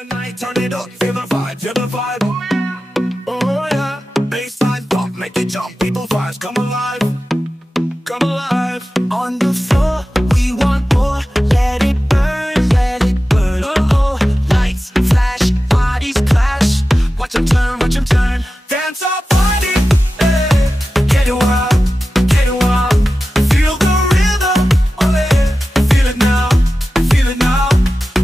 the night, turn it up, feel the vibe, feel the vibe. Oh yeah, bassline pop, make it jump, people vibes, come alive, come alive. On the floor, we want more, let it burn, let it burn. Oh, lights flash, bodies clash, watch them turn, dance up, party, eh. Get it wild, feel the rhythm, oh yeah, feel it now,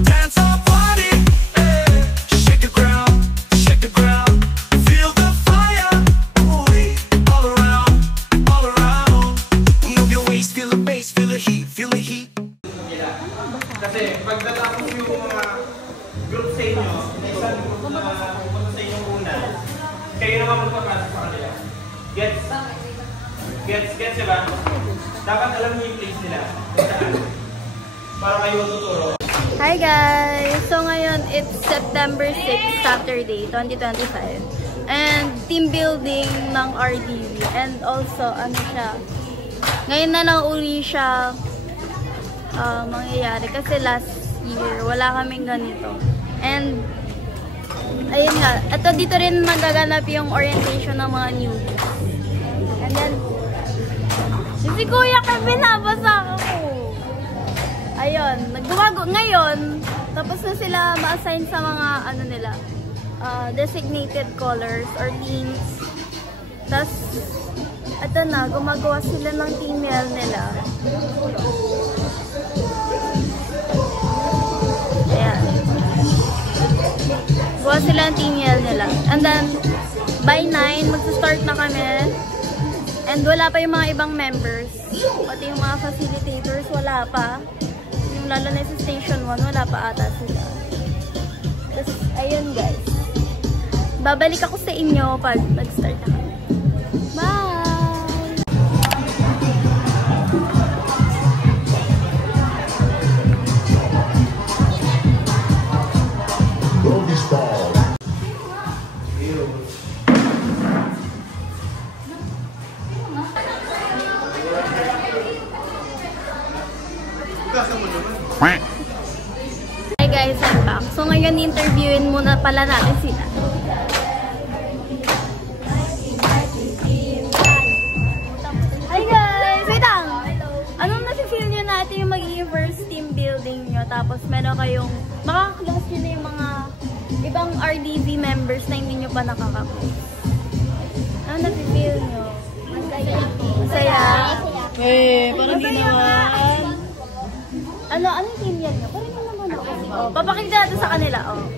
dance up, party, eh. Shake the ground, feel the fire, ooh, all around, move your waist, feel the bass, feel the heat. Kasi pag natapos yung mga group sa inyo, isang group na pumunta sa inyong una, kayo naman magpapasok sa kanila. Gets ba? Dapat alam niyo yung place nila. Para kayo matuturo. Hi guys! So ngayon, it's September 6, Saturday, 2025. And team building ng RDV. And also, ano siya, ngayon na lang uli siya mangyayari. Kasi last year, wala kaming ganito. And, ayun nga, ito dito rin magaganap yung orientation ng mga newbies. And then, si Kuya Kevin, nabasa ako. Ayun, naggumago ngayon, tapos na sila ma-assign sa mga, ano nila, designated colors or teams. Tapos, ito na, gumagawa sila ng team yell nila. Ayan. Gawa sila ng team yell nila. And then, by 9, mag-start na kami. And wala pa yung mga ibang members. Pati yung mga facilitators, wala pa. Yung lalo na sa Station 1, wala pa ata sila. Tapos, ayun guys. Babalik ako sa inyo pag mag-start na kami. Bye! Hi guys, I'm back. So ngayon interviewin muna pala natin sila. Hi guys! Wait lang! Anong nasi-feel nyo natin yung magiging first team building nyo? Tapos meron kayong makakaklas nyo na yung mga ibang RDV members na hindi nyo pa nakakapost. Ano nasi-feel nyo? Masaya. Masaya? Eh, parang di naman. Ano yung team yan nyo? Parang naman ako. Oh, papakita natin sa kanila. Oh.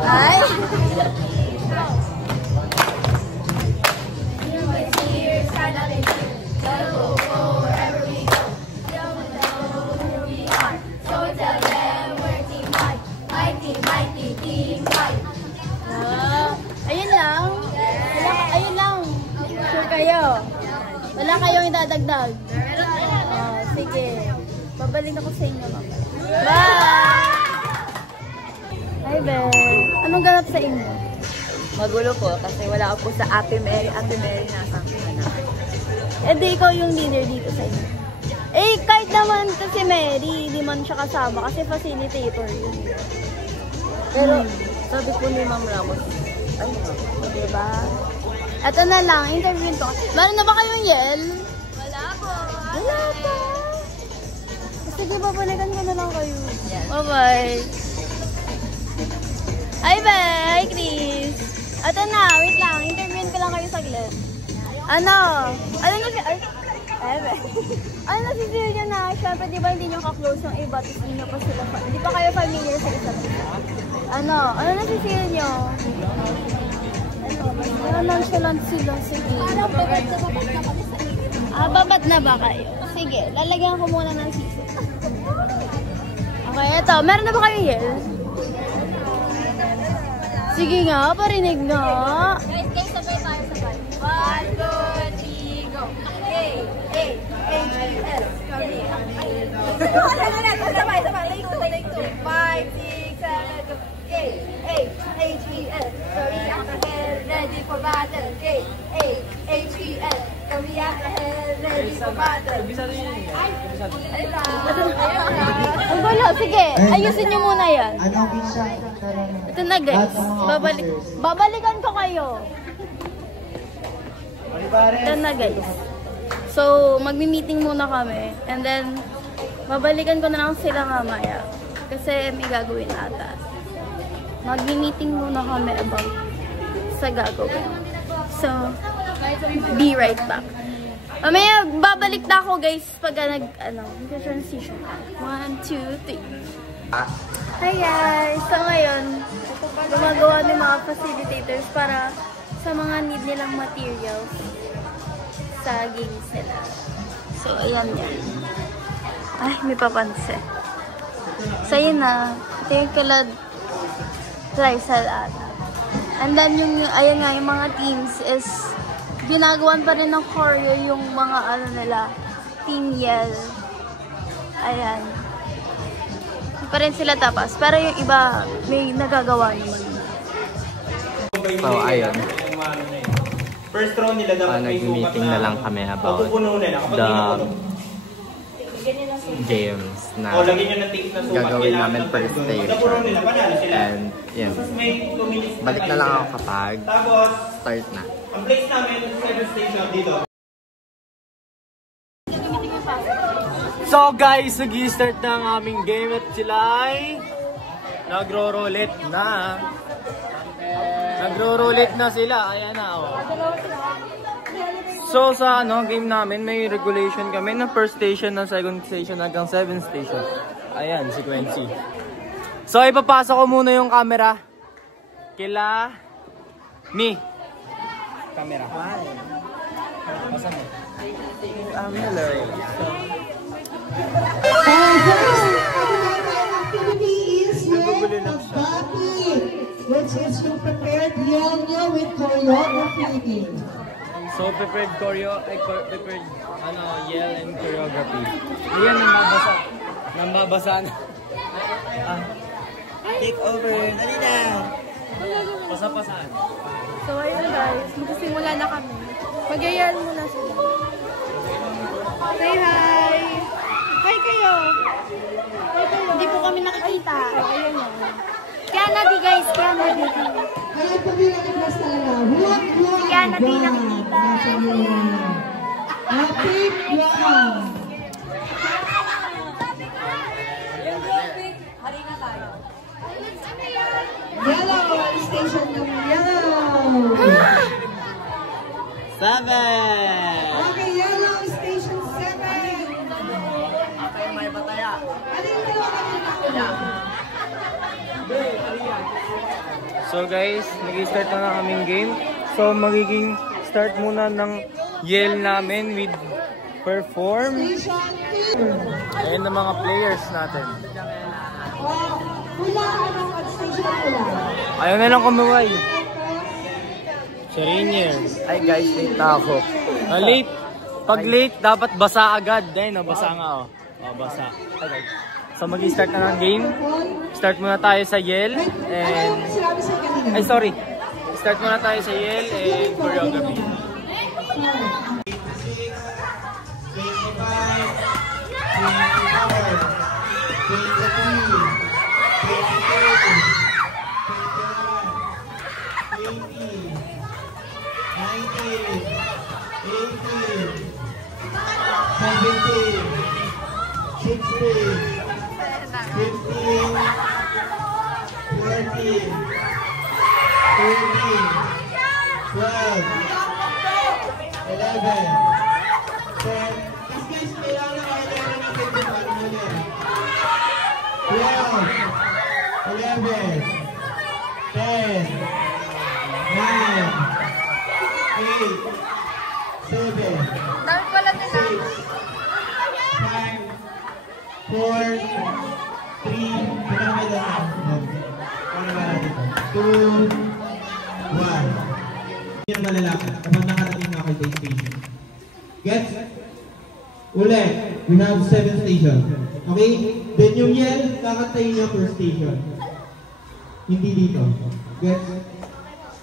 Ay! Ayun lang. Ayun lang. Sure kayo. Wala kayong idadagdag. Oh, sige. Babalik ako sa inyo. Bye! Hi, Ben. Anong ganap sa inyo? Magulo po kasi wala ako po sa Ate Mary. Ate Mary nasa anak. Eh, di ikaw yung leader dito sa inyo. Eh, kahit naman to si Mary, di man siya kasama kasi facilitator yun. Pero, sabi po ni Ma'am Ramos, ay, diba? Ito na lang, interview ko. Meron na ba kayong yell? wala po. Wala pa. Sige, babalikan ko na lang kayo. Yes. Bye-bye. Hi, Bey! Hi, Chris! Ito na, wait lang. Interviewin ko lang kayo saglit. Ano na si... Ay, Bey. Ano nasisir nyo na? Siyempre, di ba hindi nyo ka-close ng iba? Tapos hindi nyo pa sila... Hindi pa kayo familiar sa isa't isa. Ano nasisir nyo? Nonchalant sila. Sige. Babat na ba kayo? Sige, lalagyan ko muna ng sisi. Okay, eto. Meron na ba kayong yell? Sige nga, parinig nga. Guys, sabay tayo sabay. 1, 2, 3, go! A-H-E-L. Sabay. Like 2. 5, 6, 7, go! A-H-E-L. Sorry, ang kahel. Ready for battle. A-H-E-L. Sorry, ang kahel. Ang gulo, sige. Ayusin niyo muna yan. Anong visa? Ito na guys. Babalikan ko kayo. Ito na guys. So, magmi-meeting muna kami. And then, babalikan ko na lang sila mamaya. Kasi may gagawin ata. Magmi-meeting muna kami about sa gagawin. So, be right back. Mamaya, babalik na ako guys pag nag-transition. 1, 2, 3. Hi guys! So ngayon, gumagawa ng mga facilitators para sa mga need nilang materials sa games nila. So, ayan yan. Ay, may papansin. So, yun na. Ito yung kalad Rizal ata. And then, ayan nga, yung mga teams is ginagawan pa rin ng choreo yung mga nila, Team Yell. Ayan. Pa rin sila tapas. Pero yung iba, may nagagawa naman. So, ayun. First round nila dapat Nag-meeting na lang kami about the games na gagawin namin per station. And, yun. Balik na lang ako kapag start na. Ang place namin, 7 station dito. So guys, nag-i-start na ang aming game at sila ay nagro-roulette na. Nagro-roulette na sila. Ayan na, oh. So sa game namin, may regulation kami ng first station, ng second station hanggang 7 station. Ayan, si Quincy. So ipapasok ko muna yung camera kila Mi. Camera. Hello. Activity is which is you prepared Yell with choreography. So prepared prepared yell and choreography. Yan nambabasa na. Take over, dali na. Pasa-pasaan. So, ayun guys. Magsisimula na kami. Mag-ayan muna sila. Say hi! Hi kayo! Hi kayo! Hindi po kami nakikita. Ayun yan. Kaya nadi guys, kaya nadi. Kaya po nilakit talaga. Kaya nadi nakikita. Happy wow! Yellow station ng yellow. 7. Okay, yellow station 7. Okay, may bataya. Ano yung dalawa kami nakula? So guys, nag-start na ng aming game. So magiging start muna ng yell namin with perform. Ayan ang mga players natin. Hula, anong station hula? Ayaw na lang kumuhay. Sarinier. Ay guys, late na ako. Late. Pag late, dapat basa agad. Dahil basa nga oh. Oh, basa. Okay. So mag-start na ng game. Start muna tayo sa yell and... Ay sorry. Start muna tayo sa yell and choreography. 2, 1. Malalakad kapag nakarating na kayo sa station. Gets? Ulit, we have 7 stations. Okay? Then yung yell, kakantayin niya per station. Hindi dito. Gets?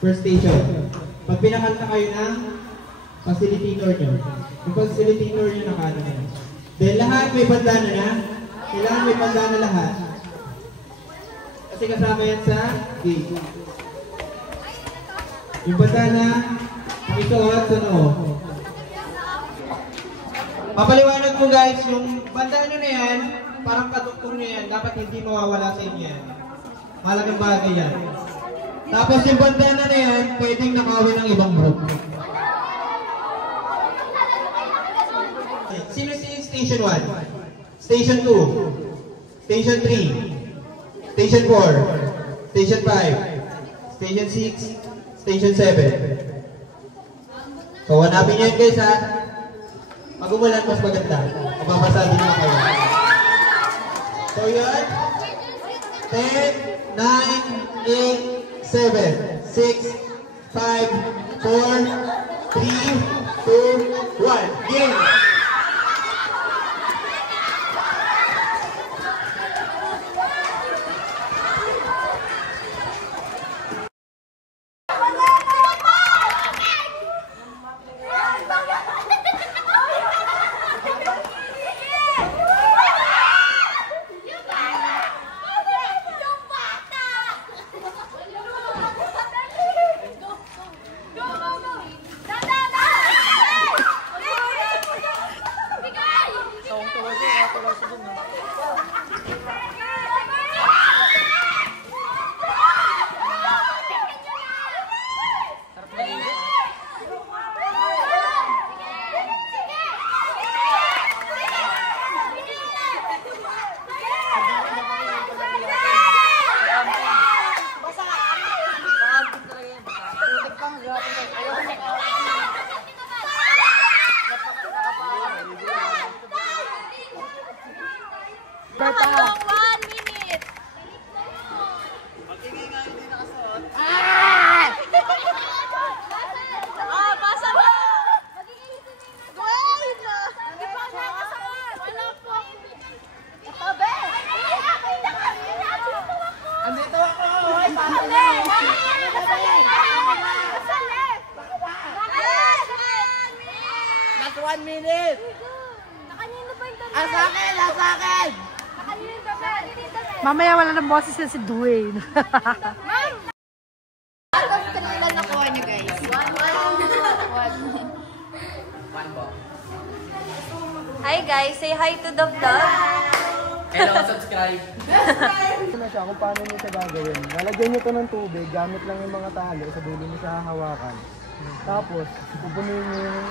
Per station. Pag pinakanta kayo ng facilitator nyo. Yung facilitator nyo nakaano na. Then lahat may bandana na. Kailangan may bandana lahat. Kasi kasama yan sa gate. Yung bandana, pakisuot sa noo. Papaliwanag ko guys, yung bandana nyo na yan, parang katugtong nyo yan, dapat hindi mawawala sa inyo yan. Malaking bagay yan. Tapos yung bandana na yan, pwedeng nakawin ng ibang group. Sino si Station 1? Station 2? Station 3? Station 4? Station 5? Station 6? Station 7? So, hanapin yan guys ha. Pag umulan, mas maganda. Mababasa din lang kayo. So, yun. 10, 9, 8, 7, 6, 5, 4, 3, 2, 1. Game! Mamaya wala ng boses na si Dwayne. Kanilan nakuha niyo guys. Hi guys, say hi to the vlog. Hello, subscribe. na siya kung paano niyo siya gagawin. Lalagyan niyo to ng tubig, gamit lang yung mga tali, sa dulo niyo siya hahawakan. Tapos, pupunuin niyo yung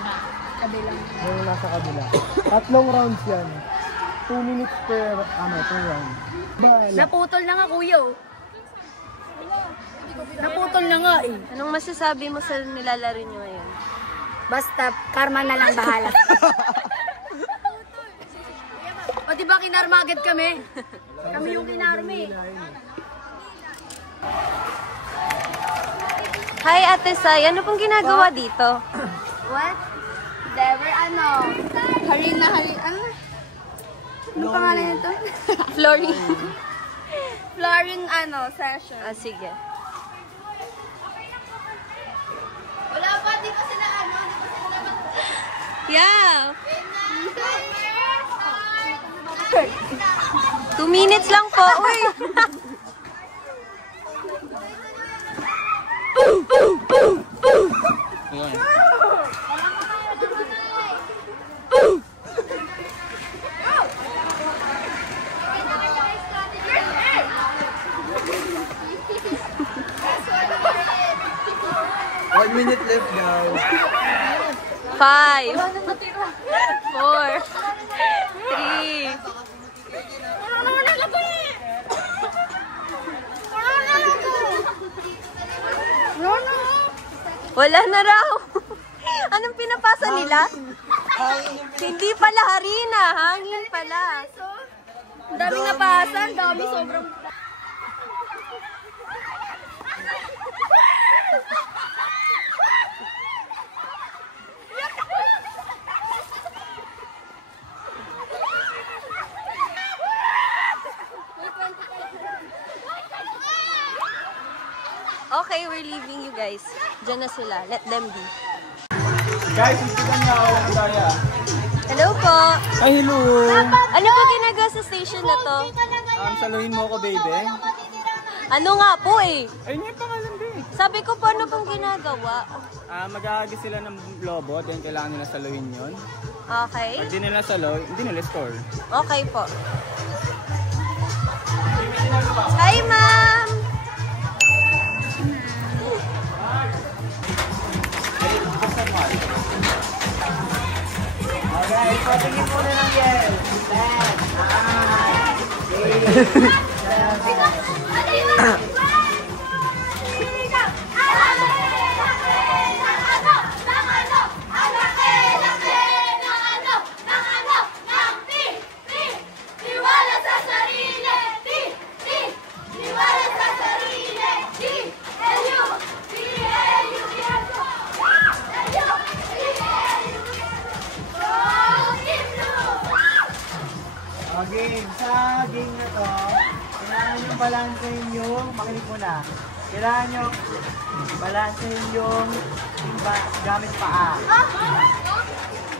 nasa kabila. 3 rounds yan. 2 minutes per round. Naputol na nga, kuya. Naputol na nga eh. Anong masasabi mo sa nilalaro niyo ngayon? Basta, karma na lang bahala. O diba kinarmagad kami? Kami yung kinarmi. Hi Ate Sai, ano pong ginagawa dito? What? Never haring na haring. Ano pangalan nito? Flooring. Flooring session. Ah, sige. Wala pa, di pa sila Yeah! 2 minutes lang po. Uy! One minute left, guys. 5, 4, 3. Wala na raw. Anong pinapasa nila? Hindi pala harina, hangin pala. Ang daming napasa, ang dami sobrang... Okay, we're leaving you guys. Diyan na sila. Let them be. Guys, isikan niya ako ng daya. Hello po. Ay, hello. Ano po ginagawa sa station na to? Saluhin mo ako, baby. Ano nga po eh? Ayun yung pangalan, baby. Sabi ko po, ano pong ginagawa? Mag-aagis sila ng lobo, then kailangan nila saluhin yun. Okay. Pag di nila salo, hindi nila score. Okay po. Hi, ma'am! Okay, patingin muna ng yel. Okay, sa game na to, kailangan yung balansehin yung, makinig mo na, kailangan yung balansehin yung gamit paa.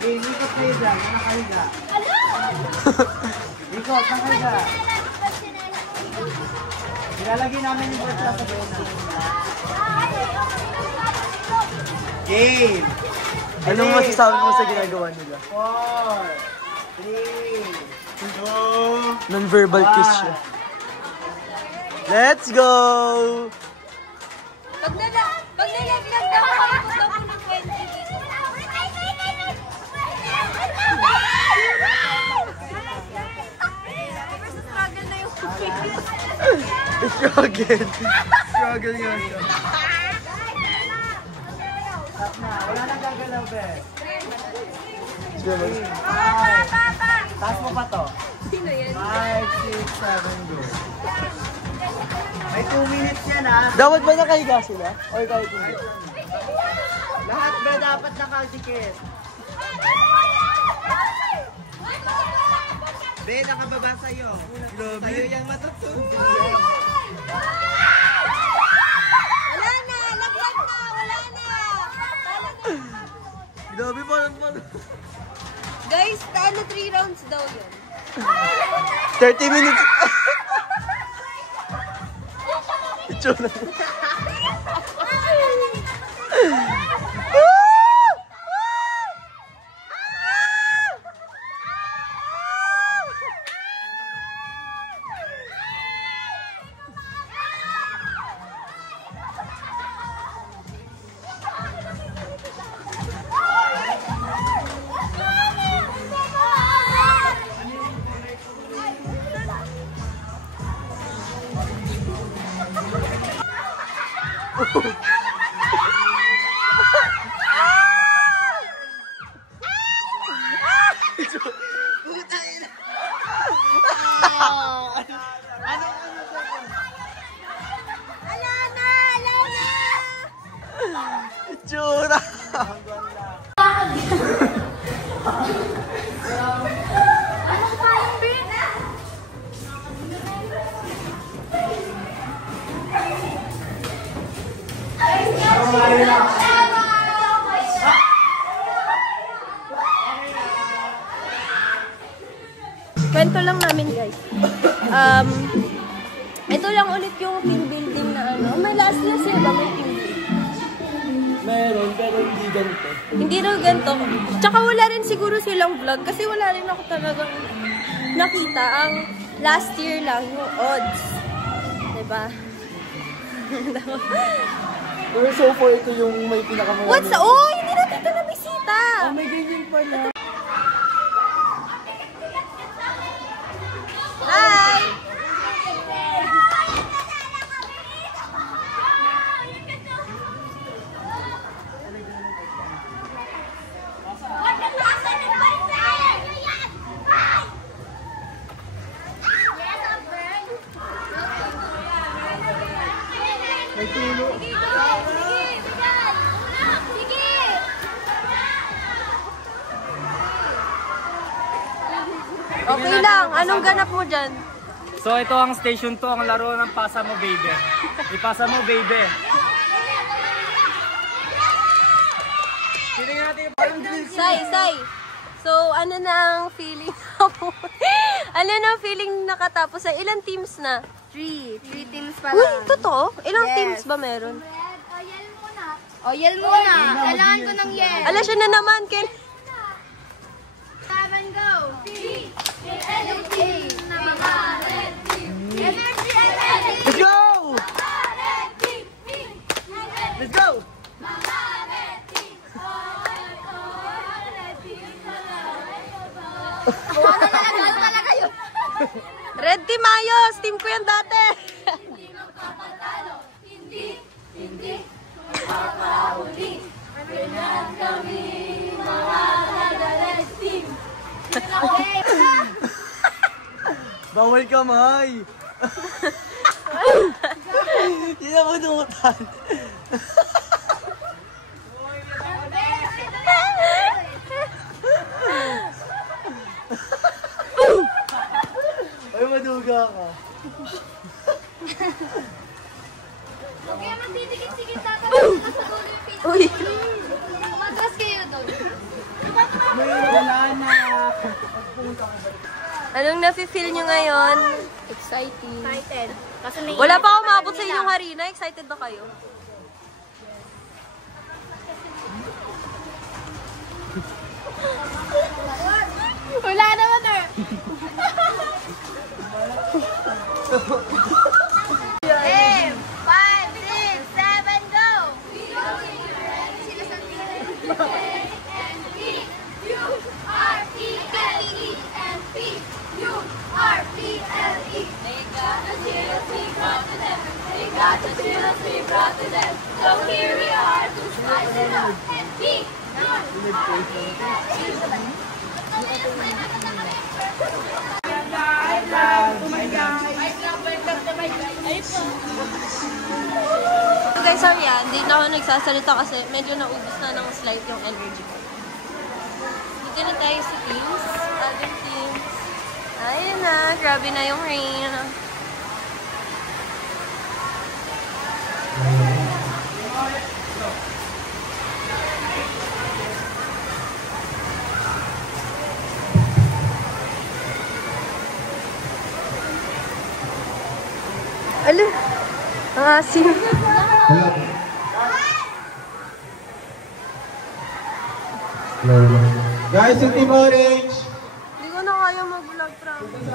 Okay, ikot kayo dyan, nakahiga. Ikot, nakahiga. Ilalagay namin yung board sa bena. Game! Anong masasabi mo sa ginagawa nila? 4, 3, 2, Non-verbal kiss siya. Let's go! Pag nalaglag na ako, punta ko ng 20 dito. Struggle na yung Struggle nga siya. Stop na. Wala nang gagalaw, be. Sige, Taas mo pa to. Sino yan? 5, 6, 7, go. May 2 minutes yan, ha? Dapat ba nakahiga sila? O kahit hindi? Lahat ba dapat nakadikit? Be, nakababa sa'yo. Sa'yo yung matutunan. Wala na! Laglag na! Wala na! Grabe parang Guys, 3 rounds daw yun. 30 minutes. Itsura. Itsura. Kwento lang namin, guys. Ito lang ulit yung team building na ano. May last year sila ba may team building? Meron, pero hindi ganito. Hindi rin ganito. Tsaka wala rin siguro silang vlog kasi wala rin ako talagang nakita. Ang last year lang yung odds. Diba? Pero so far, ito yung may pinakamarami. What's the... Oh! Hindi natin ito na bisita! Oh, may ganyan pa na. Hi! May tulo. Okay lang. Anong ganap mo dyan? So ito ang station 2, ang laro ng Pasa Mo Baby. Ipasa mo baby. Sino Sai. So, ano na ang feeling? Ano na ang feeling nakatapos? Ilang teams na? 3 teams pa lang. Uy, totoo? Ilang teams ba meron? O, yell muna. Kailangan ko ng yell. Ala, siya na naman. 7, go. Let's go! Let's go! Red team ayos! Team ko yan dati! Bawal kamay! Hindi na manutan. Ay, maduga ka. Huwag kayo magdidikit-sikit tatapos na sa dulo yung pizza. Uy! Umatras kayo doon. May wala na. Anong nafe-feel nyo ngayon? Excited. Kasi Wala pa ako maabot sa inyong harina. Excited ba kayo? Wala naman eh. Hey, 5, 6, 7, go! So here we are to spice it up and be So guys, sorry hindi na ako nagsasalita kasi medyo naubos na ng slight yung energy ko. Dito na tayo sa teams. Other teams. Ayun na, grabe na yung rain. Ala, ang asim. Guys, yung Team Orange! Hindi ko na kaya mag-vlog, promise.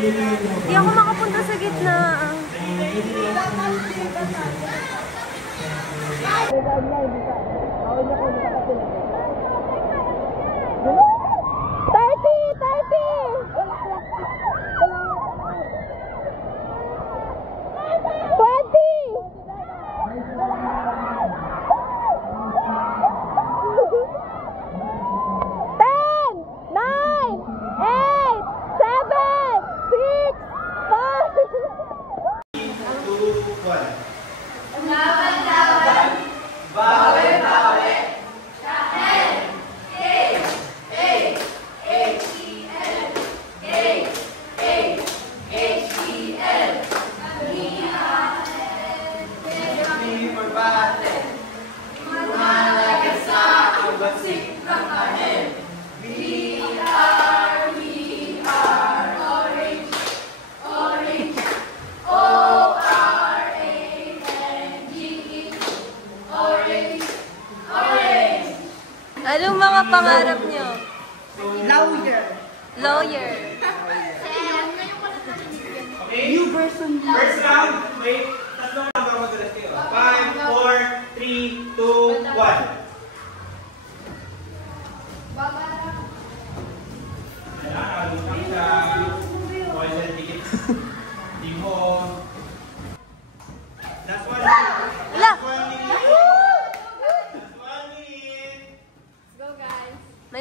Hindi ako makapunta sa gitna.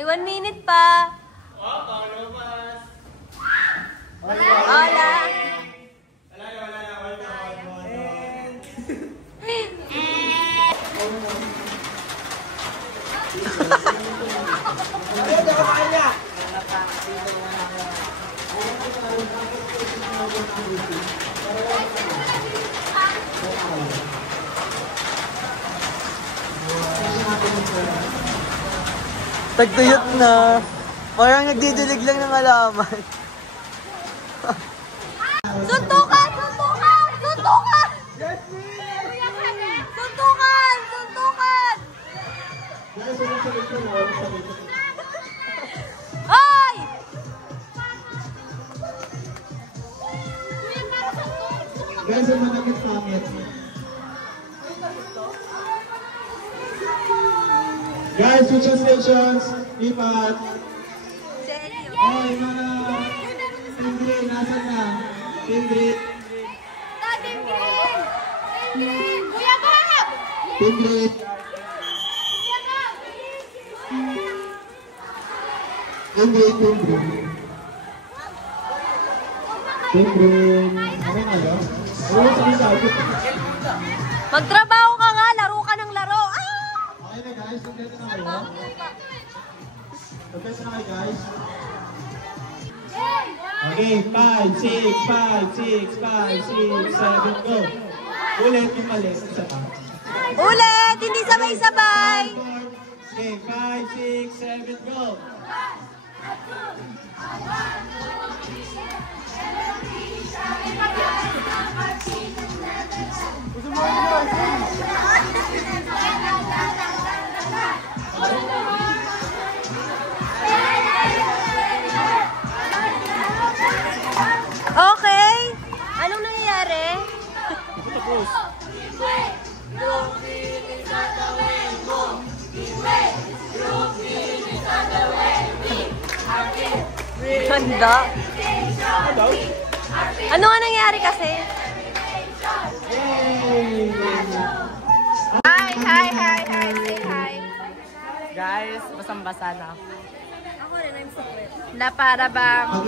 1 minute pa. Oh, pangalabas. Hola. Wala Tagtuyot na. Parang nagdidilig lang ng alaman. Suntukan! Suntukan! Suntukan! Suntukan! Suntukan! Ay! Guys, yung manakit summit. Guys, switch stations. Lipat. Ay, mga Team Green, nasan na? Team Green. Team Green! Team Green! Kuya Bob! Team Green. Team Green, Team Green. Team Green. Ano nga ba? Ano sa isabi? Magtrabaho ka nga! Laro ka ng laro! Ah! Okay na guys, kompleto na kayo. Kompleto na kayo guys. Okay, 5, 6, 5, 6, 5, 6, 7, go. Ulit yung mali. Isa pa. Ulit! Hindi sabay-sabay! Okay, 5, 6, 7, go. Okay. Anong nangyayari? Ganda. Ano nga nangyayari kasi? Hi, hi, hi, hi. Say hi. Guys, basang-basa na. Ako rin, I'm so wet. Na para bang... Ano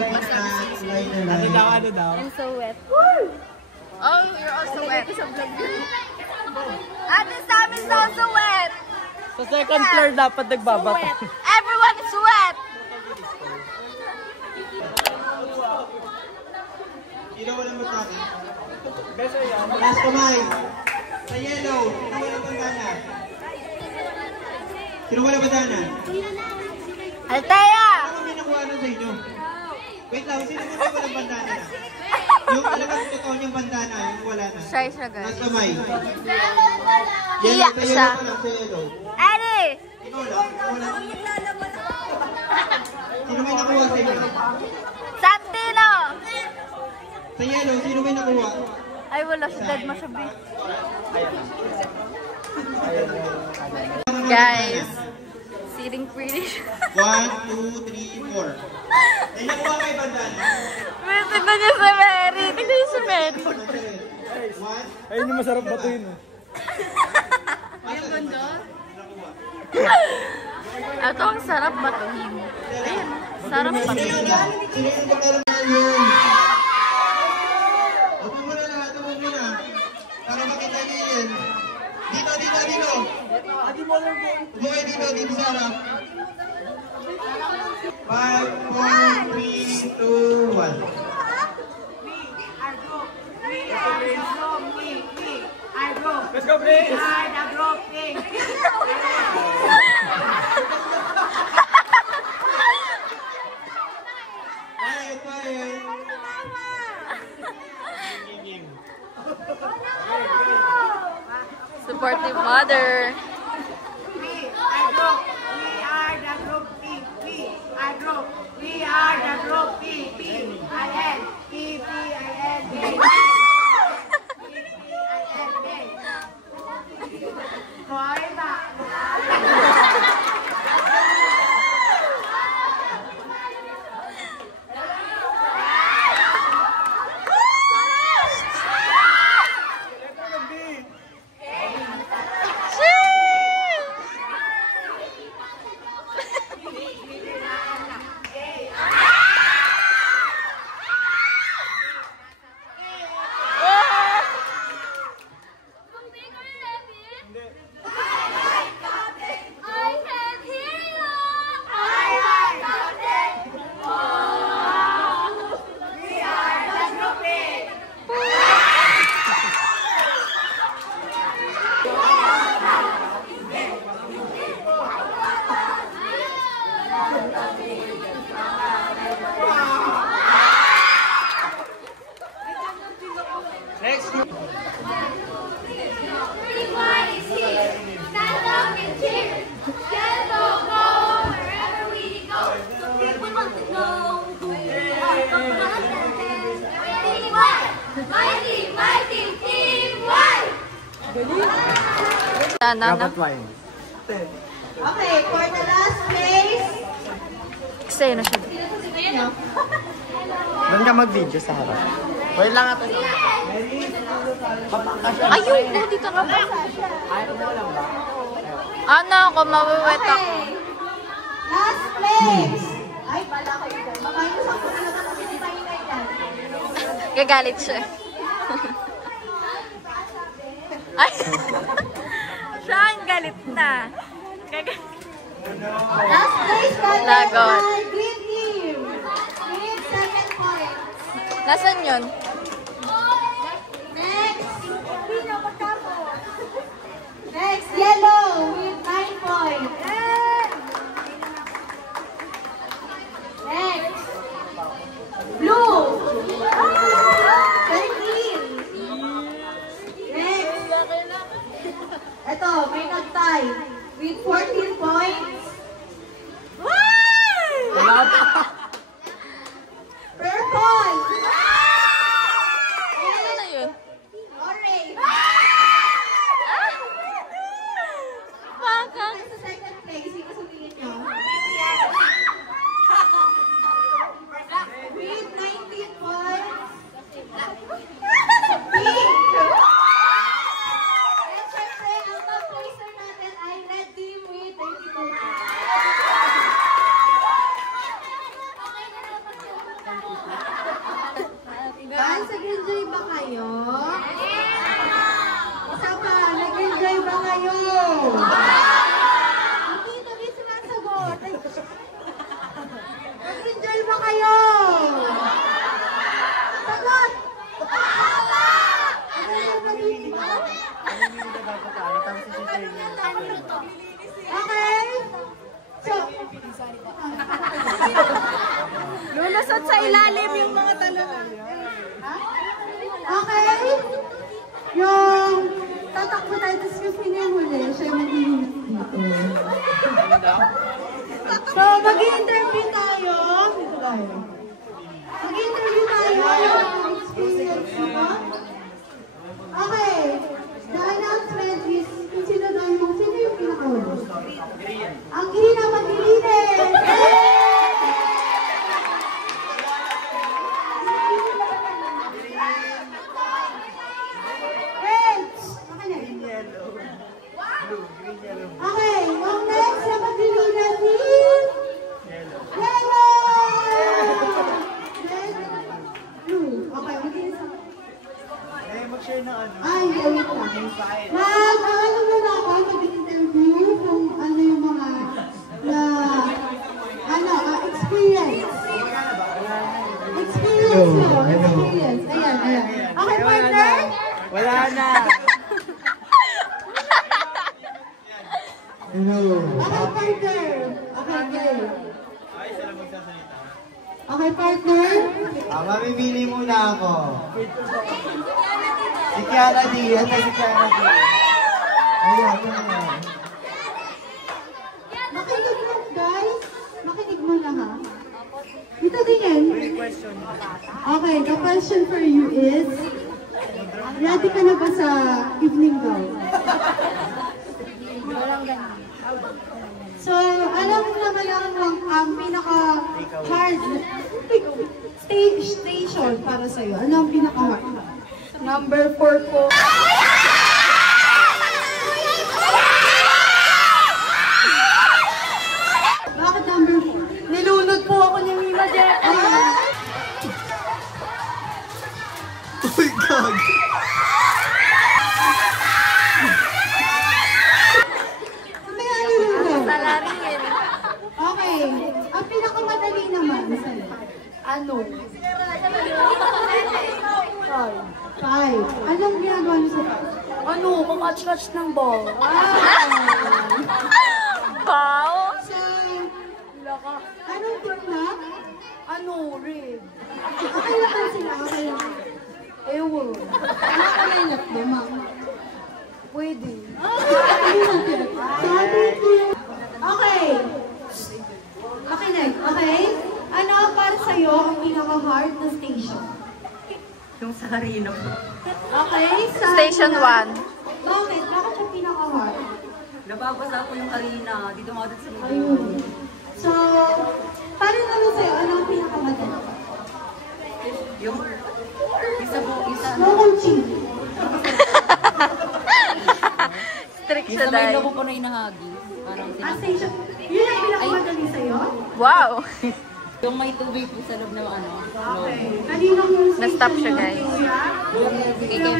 daw? I'm so wet. Oh, you're also wet. Ate Sam is also wet. Sa second floor dapat nagbabato. Wet. Everyone is wet. Sino walang magkaki? Last kamay. Sa yellow. Sino walang bandana? Sino walang bandana? Althea! Ano may nakuha na sa inyo? Wait lang, sino muna walang bandana na? Yung talagang totoo niyang bandana, yung wala na. Shy siya, guys. Last kamay. Iyak Sa siya. yellow pa lang, sa yellow. Eddie! Ikaw lang, wala. Sino may nakuha sa inyo? Santino! Sa yellow, sino may nakuha? Ay, wala siya. Dead mo siya, B. Guys, sitting pretty. 1, 2, 3, 4. May nakuha kay bandana. Tignan niyo si Mary. Tignan niyo si Mary. 1. Ayun yung masarap batuin. Yung banda? Ito ang sarap batuhin. Ayun, sarap batuhin. Sino yung pagkaroon yun? Opo mo na lahat, opo mo na. Para makita niyo yan. Dito, dito, dito. Upo kayo dito, dito sa harap. 5, 4, 3, 2, 1. Let's go, please! Quiet, quiet. Supportive mother. Next group. Stand up and cheer. Yellow, go wherever we go. The people want to know who we are. Team White, my team White. Dapat wine. Okay, for the last place. Eksena siya. Doon ka mag-video sa harap. Wait lang ito. Ayun, dito ka pa. Ano ako, mawiwet ako. Last place. Ay, bala kayo dyan. Mamayos ako na naman kasi di tayo na yan. Gagalit siya. Ay! Siya ang galit na. Last place for the Lagot. green team. With 7 points. Nasaan yun? Next, yellow with 9 points. Next, blue. 13. Next, ito, may nag-tie with 14 points. Purple. Ano na yun? Orange. Baka. Sa second place, sino sa tingin nyo? With 19 points. Pink. And syempre, ang top placer natin ay red team with 32 points. Guys, nag-enjoy ba kayo? Isa pa, nag-enjoy ba kayo? Hindi, tabi sila sagot. Nag-enjoy ba kayo? Sagot! Okay? So, lulusot sa ilalim yung mga talaga. Okay? Yung tatakbo tayo, tapos yung pinahuli, siya yung mag-iinit dito. So, mag-i-interview tayo. Dito tayo. Mag-i-interview tayo yung experience mo. Okay. The announcement is kung sino yung pinakahuli. Ang green na mag-ilinis! Okay, yung next na maglilinis is yellow! Red, blue. Okay, maglinis ako. Mag-share na ano. Ay, wait lang. Ano muna ako, mag-interview kung ano yung mga experience. Experience. Ayan. Okay, partner? Wala na. Okay, partner. Okay, partner. Mamimili muna ako. Si Kiara D. Ito si Kiara D. Ayan. Makinig mo, guys. Makinig mo lang, ha? Dito din. Okay, the question for you is, ready ka na ba sa evening gown? So, alam mo naman ang pinaka-hard station para sa'yo. Ano ang pinaka-hard? Number 4 po. Bakit number 4? Nilunod po ako ni Mima Jackie. Uy, God! Salarin. Okay. Ang pinakamadali naman sa'yo. Ano? 5. Anong ginagawa niyo sa 5? Ano? Makatch-catch ng ball. Wow! So, anong team na? Ano? Red. Okay lang sila. Okay lang. Ewan. Nakakalainat mo, ma'am. Pwede. Okay. Makinig, okay? Ano para sa'yo ang pinaka-hard na station? Yung sa harina po. Okay? Station 1. Bakit? Bakit siya pinaka-hard? Nababasa ko yung harina. Dito mga sa mga. Ayun. So, para naman sa'yo, ano ang pinaka-madali? Yung isa po, isa. Snow or chili? Strict Yung siya sa may dahil. labo po na inahagis. Parang Station. Yun ang pinaka-madali sa'yo? Wow! yung may tubig po sa loob ng ano. Okay. Kaninang yung station Na-stop siya, yun? guys. Kuya?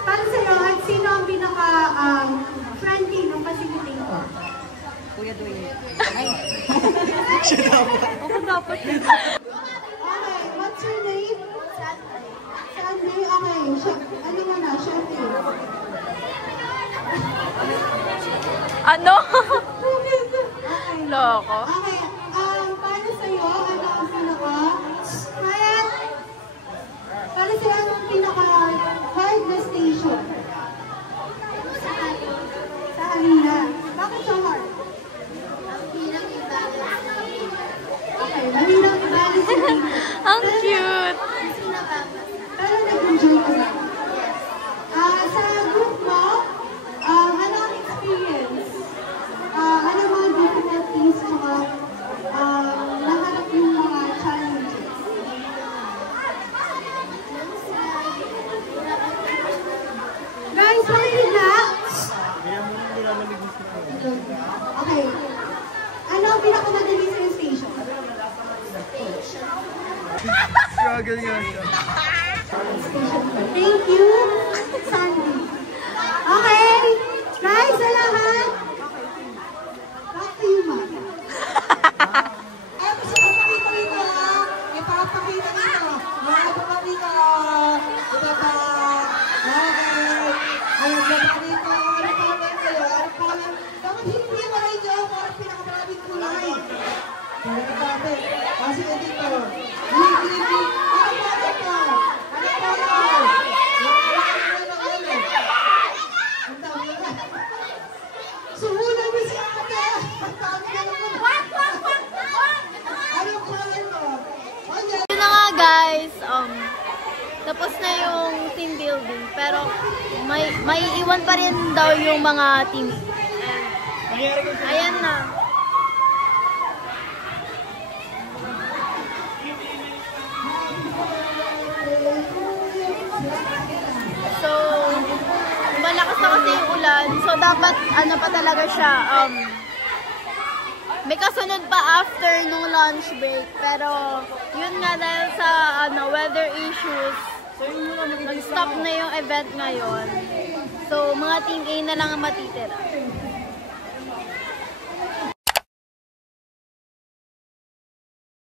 Para sa'yo, at sino ang pinaka-friendly ng facilitator? Kuya Dwayne. Ako dapat. Okay, what's your name? Sunday. Okay, ano mo na, Shanti? Ano? Okay. Loko. Okay, para sa'yo, ano ang Kaya, para sa'yo, ano ang pinaka-hard na station? Sa harina. Bakit so hard? Okay, mahirap i-balance yung harina. Ang cute! Pero nag-enjoy ka ba? Sa group mo, ano ang experience? Ano mga difficulties, tsaka naharap yung mga challenges? Guys, makinig na! Okay. Ano ang pinakamadali sa yung station? Struggle nga siya. Thank you, Sandy. Okay, guys, sa lahat. Back to you, ma'am. Ay, gusto ko pakita rito, ha? Ipapakita rito. Mga pamamita. Ito ba? Okay. Ayun, ganda rito. Ano pangalan kayo? Ano pangalan? Dapat hindi mo rin dyan. Parang pinakamaraming kulay. Kaya dati. Kasi dito. Hindi. Ano pangalan ka? Ano pangalan? Ang dami na. Suhulan mo si ate! Ang dami na naman! Anong pangalan mo? Yun na nga guys, tapos na yung team building, pero may iwan pa rin daw yung mga team. Ayan na. So, malakas na kasi yung ulan, so dapat ano pa talaga siya, may kasunod pa after nung lunch break, pero yun nga dahil sa weather issues, nag-stop na yung event ngayon. So, mga team A na lang ang matitira.